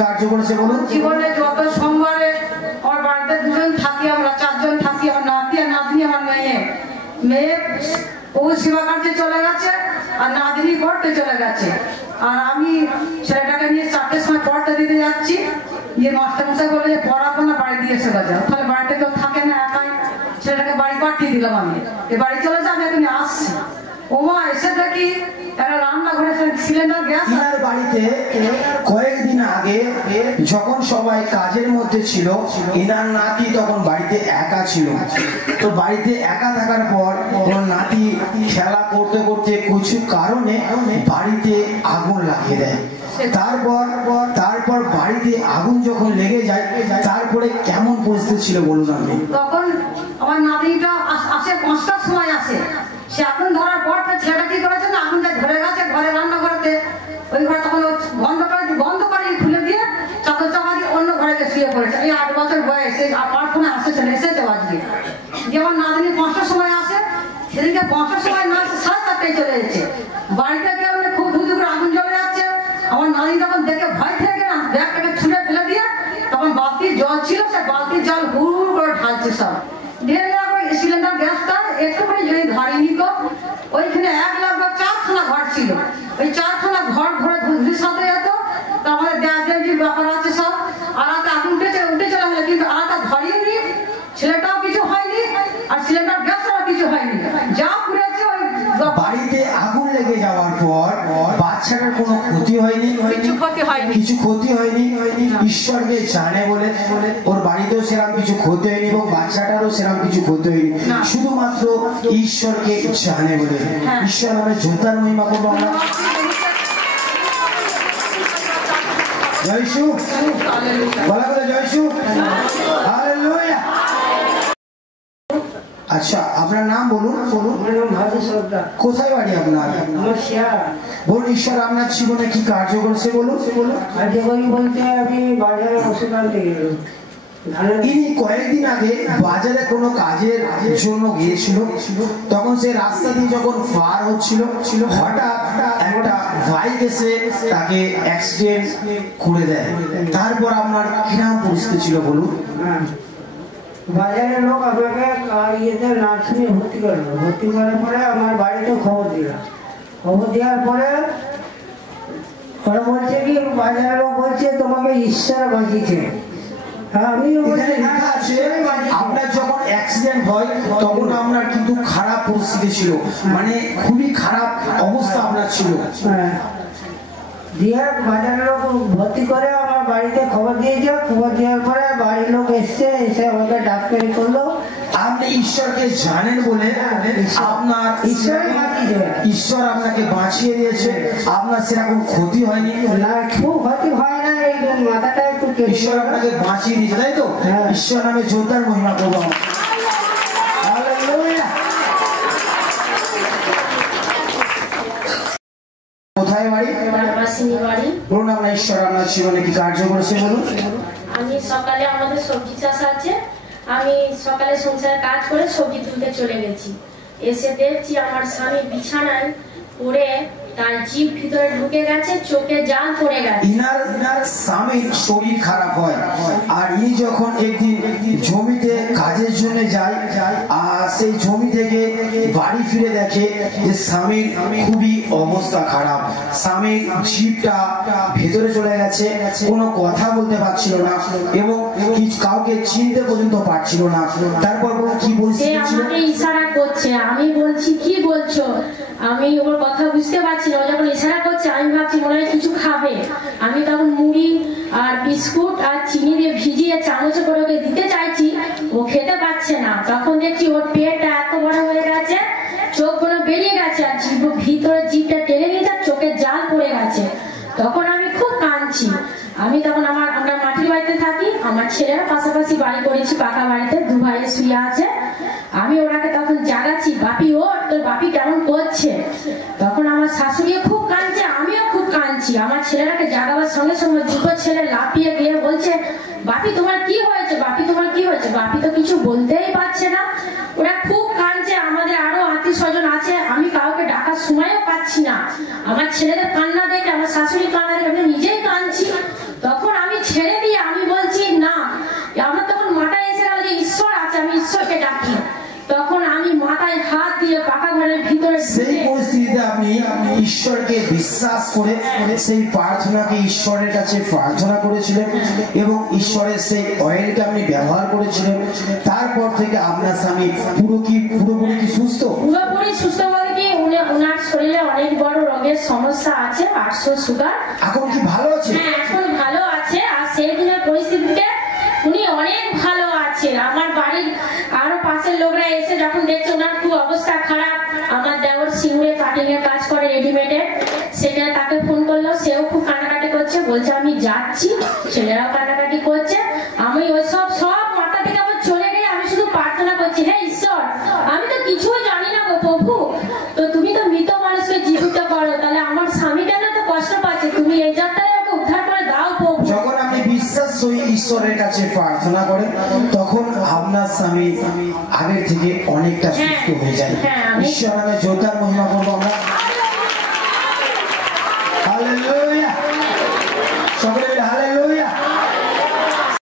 কার্য করেছে বলুন? জীবনে যত সোমবারে আমার বাড়িতে দুজন থাকি, আমরা চারজন থাকি, আমার নাতি আর নাতনি, আমার মেয়ে ও সেবা কার্যে চলে গেছে আর নাতনি পড়তে চলে গেছে। আর আমি ছেলেটাকে নিয়ে 4টের সময় পড়তে দিতে যাচ্ছি, যে মাস্টারমশাই বলে যে পড়াবো না, বাড়ি দিয়ে এসে গেছে। তাহলে বাড়িতে কেউ থাকে না, একাই ছেলেটাকে বাড়ি পাঠিয়ে দিলাম। আমি বাড়ি চলে যাবো, এখনই আসছি। ওমা এসে দেখি একটা রান্নাঘরে সিলিন্ডার গ্যাস। ইনার বাড়িতে কয়েকদিন আগে যখন সবাই কাজের মধ্যে ছিল, ইনার নাতি তখন বাড়িতে একা ছিল। তো বাড়িতে একা থাকার পর ওর নাতি খেলা করতে করতে কিছু কারণে বাড়িতে আগুন লাগিয়ে দেয়। তারপর বাড়িতে আগুন যখন লেগে যায়, তারপরে কেমন পরিস্থিতি ছিল বলুন আপনি? তখন আমার নাতিটা আসে 5টার সময় আসে। সে আগুন ধরার পর ছেলেটা কি করেছে না, আগুনটা ধরে গেছে ঘরে, রান্না করতে। ওই ঘরে তখন বন্ধ করে খুলে দিয়ে চাদর চাপা দিয়ে অন্য ঘরে শুয়ে পড়েছে। এই 8 বছর বয়স, এই প্রার্থনা এসেছে আজকে। যেমন নাতনি 5টার সময় আসে, সেদিনকে 5টার সময় না আসে 4:30টায় চলে এসেছে। বাড়িতে গিয়ে আমি খুব ধুধু করে আগুন জ্বলে যাচ্ছে। আমার নানি তখন দেখে ভয় খেয়ে গেলাম, ব্যাগটাকে ছুঁড়ে ফেলে দিয়ে তখন বালতির জল ছিল, সে বালতির জল হুড় করে ঢালছে সব ঢেলে। সিলিন্ডার গ্যাসটা একটু করে যদি ধরেনি তো, ওইখানে 1 লাখ 4খানা ঘর ছিল। ওই 4খানা ঘর ধরে ধুধুর সাথে যেত। তো আমাদের দেওয়ার যে ব্যাপার আছে সব, আর একটা আগুন উঠে চলে গেলে, কিন্তু আর একটা ধরেনি, ছেলেটাও কিছু হয়নি আর সিলিন্ডার গ্যাসটাও কিছু হয়নি, যা পুড়েছে। ওই বাড়িতে আগুন লেগে যাওয়ার পর বাচ্চাটার কোনো ক্ষতি হয়নি, কিছু ক্ষতি হয়নি। ঈশ্বরকে জানে বলে ওর বাড়িতেও সেরকম কিছু ক্ষতি হয়নি এবং বাচ্চাটারও সেরকম কিছু ক্ষতি হয়নি, শুধুমাত্র ঈশ্বরকে জানে বলে। ঈশ্বর নামে জোতার মহিমা করবো আমরা। জয় শিব, বলা করে জয় শিব, হালেলুয়া। আচ্ছা, আপনার নাম বলুন? কোথায় বাড়ি আপনার? বলুন, ঈশ্বর আপনার জীবনে কি কার্য করেছে বলুন? বলতে আমি বাজারে বসে ইনি কয়েকদিন আগে বাজারে কোনো কাজের জন্য গিয়েছিল। তখন সে রাস্তা দিয়ে যখন পার হচ্ছিল, হঠাৎ একটা বাইক এসে তাকে অ্যাক্সিডেন্ট করে দেয়। তারপর আপনার কিরকম পরিস্থিতি ছিল বলুন? বাজারের লোক আমাকে ইয়েতে নার্সিংয়ে ভর্তি করলো। ভর্তি করার পরে আমার বাড়িতে খবর দিলাম। খবর দেওয়ার পরে ওরা বলছে কি, বাজারের লোক বলছে তোমাকে ঈশ্বর বাঁচিয়েছে। আপনার যখন অ্যাক্সিডেন্ট হয় তখন আপনার কিন্তু খারাপ পরিস্থিতি ছিল, মানে খুবই খারাপ অবস্থা আপনার ছিল। দিয়ে বাজারের লোক ভর্তি করে আমার বাড়িতে খবর দিয়েছে। খবর দেওয়ার পরে বাড়ির লোক এসে আমাকে ডাক্তারি করলো। আপনি ঈশ্বরকে জানেন বলে আপনার ঈশ্বর আপনাকে বাঁচিয়ে দিয়েছে, আপনার সেরকম ক্ষতি হয়নি। না, খুব ক্ষতি হয় না, এই মাথাটা একটু ঈশ্বর আপনাকে বাঁচিয়ে দিয়েছে, তাই তো? ঈশ্বর নামে জোরদার মহিমা করবো। কোথায় বাড়ি? বলুন, আপনার ঈশ্বর আপনার জীবনে কি কার্য করেছে বলুন? আমি সকালে, আমাদের সবজি চাষ আছে, আমি সকালে সংসারের কাজ করে সবজি তুলতে চলে গেছি। এসে দেখছি আমার স্বামী বিছানায় পড়ে তার জিভ ভিতরে ঢুকে গেছে, চোখে জাল পড়ে গেছে। ইনার স্বামীর শরীর খারাপ হয়, আর ইনি যখন একদিন জমিতে কাজের জন্য যায়, আর সেই জমি থেকে বাড়ি ফিরে দেখে যে স্বামীর খুবই অবস্থা খারাপ। স্বামীর জিভটা ভেতরে চলে গেছে, কোনো কথা বলতে পারছিল না এবং কাউকে চিনতে পর্যন্ত পারছিল না। তারপর কি বলছে? আমাকে ইশারা করছে, আমি বলছি কি বলছো, আমি ওর কথা বুঝতে পারছি না। ও যখন ইশারা করছে আমি ভাবছি মনে হয় কিছু খাবে। আমি তখন মুড়ি আর বিস্কুট আর চিনি দিয়ে ভিজিয়ে চামচে করে ওকে দিতে চাইছি, ও খেতে পারছে না। তখন দেখছি ওর পেটটা এত বড় হয়ে গেছে, চোখগুলো বেরিয়ে গেছে আর ভিতরে জিভটা টেনে নিয়ে যাচ্ছে, চোখের জাল পড়ে গেছে। তখন আমি খুব কাঁদছি। আমি তখন আমরা মাটির বাড়িতে থাকি, আমার ছেলেরা পাশাপাশি বাড়ি করেছি, পাকা বাড়িতে 2 ভাই শুয়ে আছে। আমি ওনাকে তখন জাগাচ্ছি, বাপি ওর, তোর বাপি কেমন করছে। তখন আমার শাশুড়িও খুব কাঁদছে, আমিও খুব কাঁদছি। আমার ছেলেরাকে জাগাবার সঙ্গে সঙ্গে 2টো ছেলে লাফিয়ে গিয়ে বলছে, বাপি তোমার কি হয়েছে, বাপি তোমার কি হয়েছে। বাপি তো কিছু বলতেই পারছে না, ওরা খুব কাঁদছে। আমাদের আরো আত্মীয় স্বজন আছে, আমি কাউকে ডাকার সময়ও পাচ্ছি না। আমার ছেলেদের কান্না দেখে, আমার শাশুড়ি কান্না দেখে আমি নিজেই কাঁদছি। তখন আমি করে সেই প্রার্থনাকে ঈশ্বরের কাছে প্রার্থনা করেছিলেন এবং ঈশ্বরের সেই অয়েলকে আপনি ব্যবহার করেছিলেন, তারপর থেকে আপনার স্বামী পুরোপুরি কি সুস্থ? পুরোপুরি সুস্থ বলে কি ওনার শরীরে অনেক বড় রোগের সমস্যা আছে, 800 সুগার। এখন কি ভালো আছে? হ্যাঁ, এখন ভালো আছে। আর সেই দিনের পরিস্থিতিতে উনি অনেক ভালো আছেন। আমার বাড়ির আরো পাশের লোকরা এসে যখন দেখছে ওনার খুব অবস্থা খারাপ, আমার দেওর সিঙ্গুরে কাটিং এর কাজ করে রেডিমেডের, সেখানে তাকে ফোন করলো, সেও খুব কান্নাকাটি করছে, বলছে আমি যাচ্ছি। ছেলেরাও কান্নাকাটি করছে। আমি ওইসব সব মাথা থেকে আমার চলে গিয়ে আমি শুধু প্রার্থনা করছি, হে ঈশ্বর, আমি তো কিছুই জানি না গো প্রভু, তো তুমি তো মৃত মানুষকে জীবিত করো, তাহলে আমার স্বামী কেন তো কষ্ট পাচ্ছে, তুমি এই যাত্রায় ওকে উদ্ধার করে দাও প্রভু। যখন আপনি বিশ্বাস সহিত ঈশ্বরের কাছে প্রার্থনা করেন তখন আপনার স্বামী আগের থেকে অনেকটা সুস্থ হয়ে যায়। ঈশ্বর নামে জোতার মহিমা করবো।